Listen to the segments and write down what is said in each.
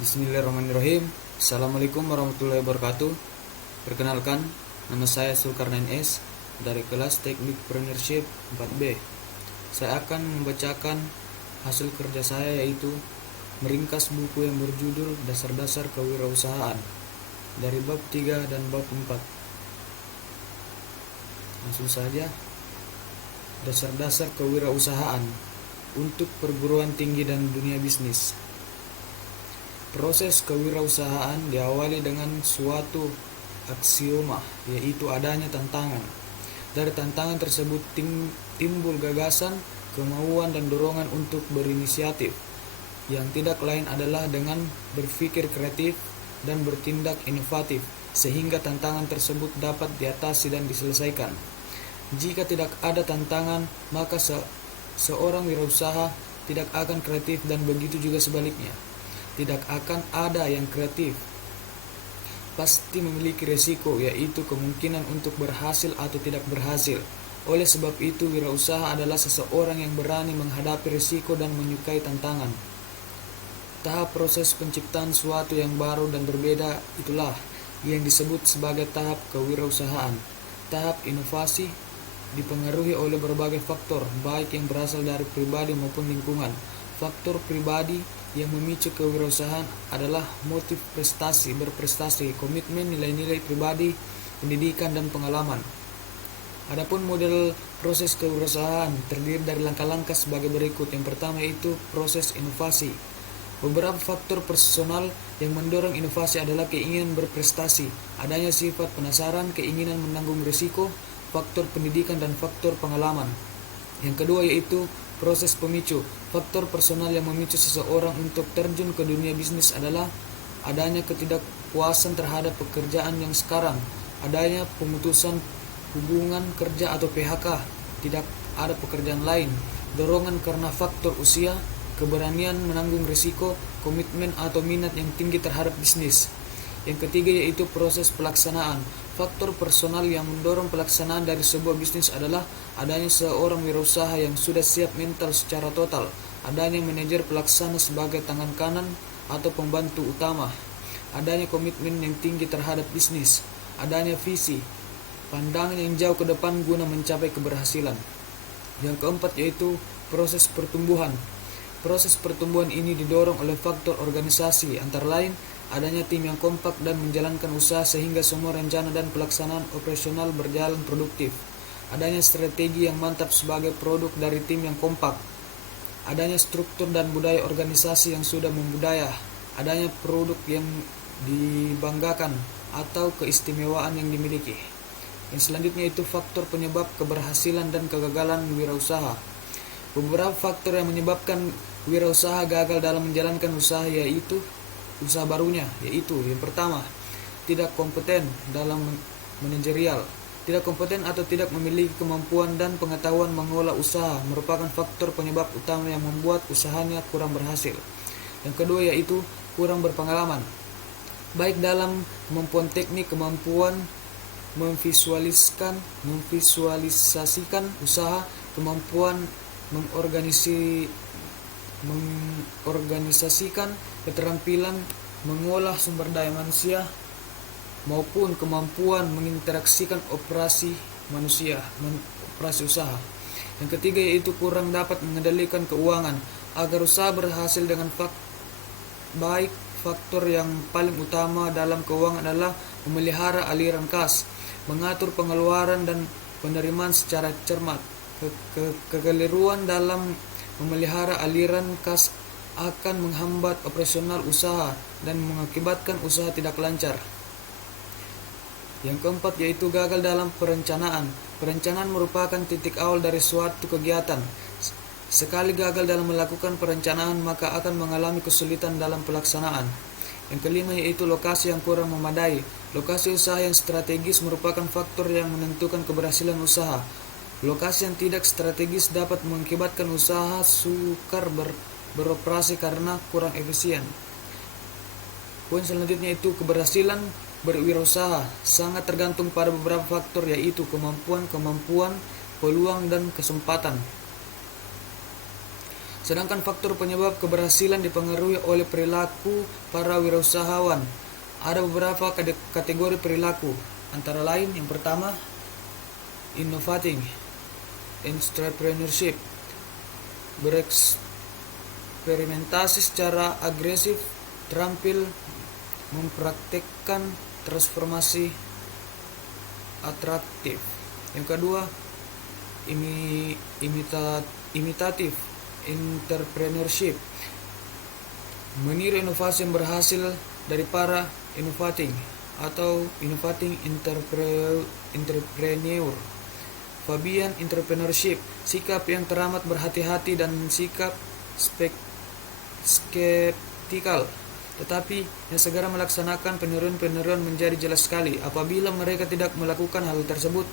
Bismillahirrahmanirrahim. Assalamualaikum warahmatullahi wabarakatuh. Perkenalkan, nama saya Zulkarnain S. dari kelas Teknik Entrepreneurship 4B. Saya akan membacakan hasil kerja saya, yaitu meringkas buku yang berjudul Dasar-Dasar Kewirausahaan dari bab 3 dan bab 4. Langsung saja. Dasar-dasar kewirausahaan untuk perguruan tinggi dan dunia bisnis. Proses kewirausahaan diawali dengan suatu aksioma, yaitu adanya tantangan. Dari tantangan tersebut timbul gagasan, kemauan, dan dorongan untuk berinisiatif, yang tidak lain adalah dengan berpikir kreatif dan bertindak inovatif, sehingga tantangan tersebut dapat diatasi dan diselesaikan. Jika tidak ada tantangan, maka seorang wirausaha tidak akan kreatif, dan begitu juga sebaliknya. Tidak akan ada yang kreatif. Pasti memiliki resiko, yaitu kemungkinan untuk berhasil atau tidak berhasil. Oleh sebab itu, wirausaha adalah seseorang yang berani menghadapi resiko dan menyukai tantangan. Tahap proses penciptaan suatu yang baru dan berbeda itulah yang disebut sebagai tahap kewirausahaan. Tahap inovasi dipengaruhi oleh berbagai faktor, baik yang berasal dari pribadi maupun lingkungan. Faktor pribadi yang memicu kewirausahaan adalah motif berprestasi, komitmen, nilai-nilai pribadi, pendidikan, dan pengalaman. Adapun model proses kewirausahaan terdiri dari langkah-langkah sebagai berikut. Yang pertama yaitu proses inovasi. Beberapa faktor personal yang mendorong inovasi adalah keinginan berprestasi, adanya sifat penasaran, keinginan menanggung risiko, faktor pendidikan, dan faktor pengalaman. Yang kedua yaitu proses pemicu. Faktor personal yang memicu seseorang untuk terjun ke dunia bisnis adalah adanya ketidakpuasan terhadap pekerjaan yang sekarang, adanya pemutusan hubungan kerja atau PHK, tidak ada pekerjaan lain, dorongan karena faktor usia, keberanian menanggung risiko, komitmen atau minat yang tinggi terhadap bisnis. Yang ketiga yaitu proses pelaksanaan. Faktor personal yang mendorong pelaksanaan dari sebuah bisnis adalah adanya seorang wirausaha yang sudah siap mental secara total, adanya manajer pelaksana sebagai tangan kanan atau pembantu utama, adanya komitmen yang tinggi terhadap bisnis, adanya visi, pandangan yang jauh ke depan guna mencapai keberhasilan. Yang keempat yaitu proses pertumbuhan. Proses pertumbuhan ini didorong oleh faktor organisasi, antara lain adanya tim yang kompak dan menjalankan usaha sehingga semua rencana dan pelaksanaan operasional berjalan produktif. Adanya strategi yang mantap sebagai produk dari tim yang kompak. Adanya struktur dan budaya organisasi yang sudah membudaya. Adanya produk yang dibanggakan atau keistimewaan yang dimiliki. Yang selanjutnya itu faktor penyebab keberhasilan dan kegagalan wirausaha. Beberapa faktor yang menyebabkan wirausaha gagal dalam menjalankan usaha yaitu usaha barunya, yaitu yang pertama, tidak kompeten dalam manajerial. Tidak kompeten atau tidak memiliki kemampuan dan pengetahuan mengolah usaha merupakan faktor penyebab utama yang membuat usahanya kurang berhasil. Yang kedua yaitu kurang berpengalaman, baik dalam kemampuan teknik, kemampuan memvisualisasikan usaha, kemampuan mengorganisasikan, keterampilan mengolah sumber daya manusia, maupun kemampuan menginteraksikan operasi usaha. Yang ketiga yaitu kurang dapat mengendalikan keuangan. Agar usaha berhasil dengan faktor yang paling utama dalam keuangan adalah memelihara aliran kas, mengatur pengeluaran dan penerimaan secara cermat. Kekeliruan dalam memelihara aliran kas akan menghambat operasional usaha dan mengakibatkan usaha tidak lancar. Yang keempat yaitu gagal dalam perencanaan. Perencanaan merupakan titik awal dari suatu kegiatan. Sekali gagal dalam melakukan perencanaan, maka akan mengalami kesulitan dalam pelaksanaan. Yang kelima yaitu lokasi yang kurang memadai. Lokasi usaha yang strategis merupakan faktor yang menentukan keberhasilan usaha. Lokasi yang tidak strategis dapat mengakibatkan usaha sukar beroperasi karena kurang efisien. Poin selanjutnya itu keberhasilan berwirausaha sangat tergantung pada beberapa faktor, yaitu kemampuan, peluang, dan kesempatan. Sedangkan faktor penyebab keberhasilan dipengaruhi oleh perilaku para wirausahawan. Ada beberapa kategori perilaku, antara lain yang pertama, innovating entrepreneurship, bereksperimentasi secara agresif, terampil mempraktekkan transformasi atraktif. Yang kedua, imitative entrepreneurship, meniru inovasi yang berhasil dari para innovating entrepreneur. Fabian entrepreneurship, sikap yang teramat berhati-hati dan sikap skeptikal, tetapi yang segera melaksanakan peniruan-peniruan menjadi jelas sekali. Apabila mereka tidak melakukan hal tersebut,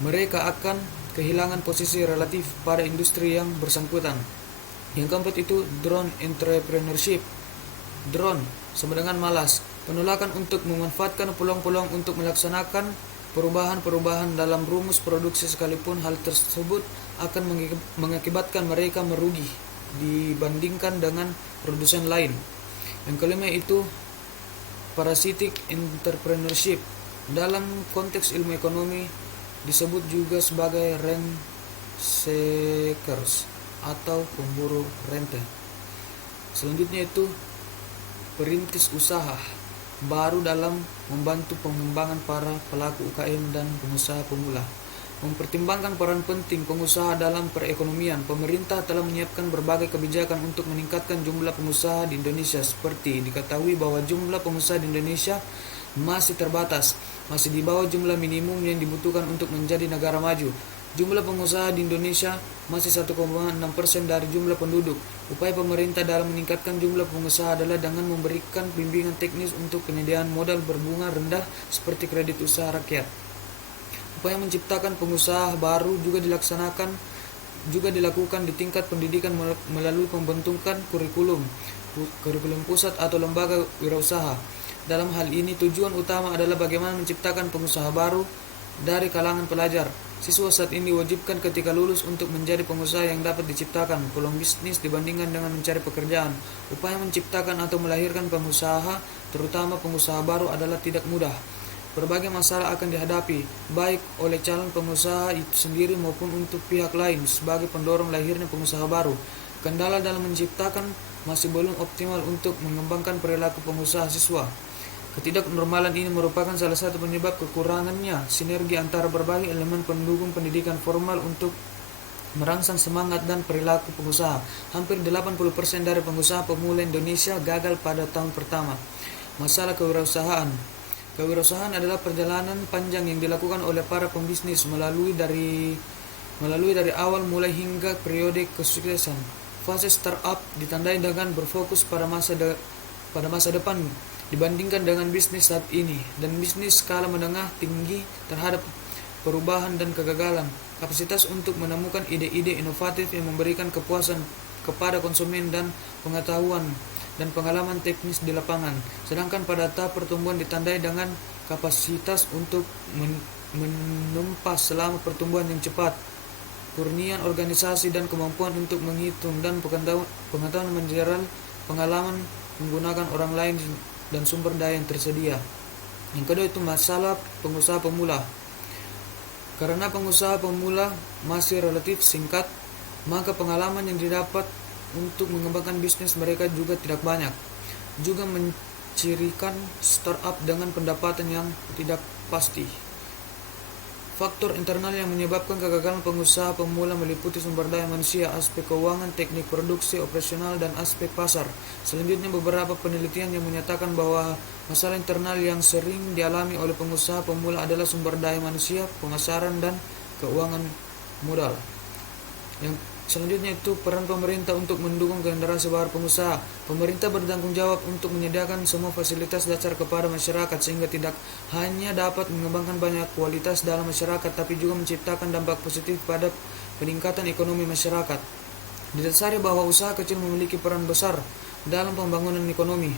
mereka akan kehilangan posisi relatif pada industri yang bersangkutan. Yang keempat itu drone entrepreneurship. Drone sama dengan malas, penolakan untuk memanfaatkan peluang-peluang untuk melaksanakan perubahan-perubahan dalam rumus produksi, sekalipun hal tersebut akan mengakibatkan mereka merugi dibandingkan dengan produsen lain. Yang kelima itu parasitic entrepreneurship. Dalam konteks ilmu ekonomi disebut juga sebagai rent seekers atau pemburu rente. Selanjutnya itu perintis usaha baru dalam membantu pengembangan para pelaku UKM dan pengusaha pemula. Mempertimbangkan peran penting pengusaha dalam perekonomian, pemerintah telah menyiapkan berbagai kebijakan untuk meningkatkan jumlah pengusaha di Indonesia. Seperti diketahui bahwa jumlah pengusaha di Indonesia masih terbatas, masih di bawah jumlah minimum yang dibutuhkan untuk menjadi negara maju. Jumlah pengusaha di Indonesia masih 1,6% dari jumlah penduduk. Upaya pemerintah dalam meningkatkan jumlah pengusaha adalah dengan memberikan bimbingan teknis untuk penyediaan modal berbunga rendah seperti kredit usaha rakyat. Upaya menciptakan pengusaha baru juga dilakukan di tingkat pendidikan melalui pembentukan kurikulum pusat atau lembaga wirausaha. Dalam hal ini tujuan utama adalah bagaimana menciptakan pengusaha baru dari kalangan pelajar. Siswa saat ini diwajibkan ketika lulus untuk menjadi pengusaha yang dapat diciptakan peluang bisnis dibandingkan dengan mencari pekerjaan. Upaya menciptakan atau melahirkan pengusaha, terutama pengusaha baru, adalah tidak mudah. Berbagai masalah akan dihadapi, baik oleh calon pengusaha itu sendiri maupun untuk pihak lain sebagai pendorong lahirnya pengusaha baru. Kendala dalam menciptakan masih belum optimal untuk mengembangkan perilaku pengusaha siswa. Ketidaknormalan ini merupakan salah satu penyebab kekurangannya sinergi antara berbagai elemen pendukung pendidikan formal untuk merangsang semangat dan perilaku pengusaha. Hampir 80% dari pengusaha pemula Indonesia gagal pada tahun pertama. Masalah kewirausahaan. Kewirausahaan adalah perjalanan panjang yang dilakukan oleh para pembisnis melalui dari awal mulai hingga periode kesuksesan. Fase startup ditandai dengan berfokus pada masa depan dibandingkan dengan bisnis saat ini, dan bisnis skala menengah tinggi terhadap perubahan dan kegagalan. Kapasitas untuk menemukan ide-ide inovatif yang memberikan kepuasan kepada konsumen dan pengetahuan dan pengalaman teknis di lapangan. Sedangkan pada tahap pertumbuhan ditandai dengan kapasitas untuk menempas selama pertumbuhan yang cepat, kurnian organisasi dan kemampuan untuk menghitung dan pengetahuan menjeral pengalaman menggunakan orang lain dan sumber daya yang tersedia. Yang kedua itu masalah pengusaha pemula. Karena pengusaha pemula masih relatif singkat, maka pengalaman yang didapat untuk mengembangkan bisnis mereka juga tidak banyak. Juga mencirikan startup dengan pendapatan yang tidak pasti. Faktor internal yang menyebabkan kegagalan pengusaha pemula meliputi sumber daya manusia, aspek keuangan, teknik produksi, operasional, dan aspek pasar. Selanjutnya, beberapa penelitian yang menyatakan bahwa masalah internal yang sering dialami oleh pengusaha pemula adalah sumber daya manusia, pemasaran, dan keuangan modal. Yang selanjutnya itu peran pemerintah untuk mendukung generasi baru pengusaha. Pemerintah bertanggung jawab untuk menyediakan semua fasilitas dasar kepada masyarakat sehingga tidak hanya dapat mengembangkan banyak kualitas dalam masyarakat tapi juga menciptakan dampak positif pada peningkatan ekonomi masyarakat. Didasari bahwa usaha kecil memiliki peran besar dalam pembangunan ekonomi.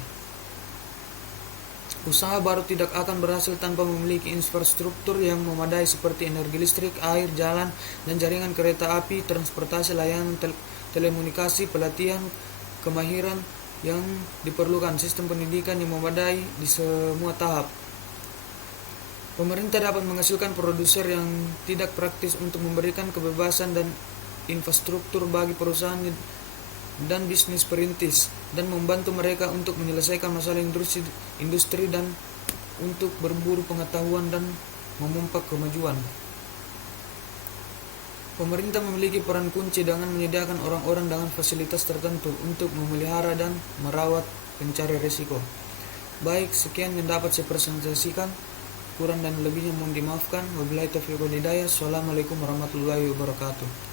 Usaha baru tidak akan berhasil tanpa memiliki infrastruktur yang memadai seperti energi listrik, air, jalan, dan jaringan kereta api, transportasi, layanan telekomunikasi, pelatihan, kemahiran yang diperlukan, sistem pendidikan yang memadai di semua tahap. Pemerintah dapat menghasilkan produser yang tidak praktis untuk memberikan kebebasan dan infrastruktur bagi perusahaan dan bisnis perintis, dan membantu mereka untuk menyelesaikan masalah industri dan untuk berburu pengetahuan dan memompa kemajuan. Pemerintah memiliki peran kunci dengan menyediakan orang-orang dengan fasilitas tertentu untuk memelihara dan merawat pencari risiko. Baik, sekian yang dapat saya presentasikan. Kurang dan lebihnya mohon dimaafkan. Wabillahi taufiq wal hidayah. Assalamualaikum warahmatullahi wabarakatuh.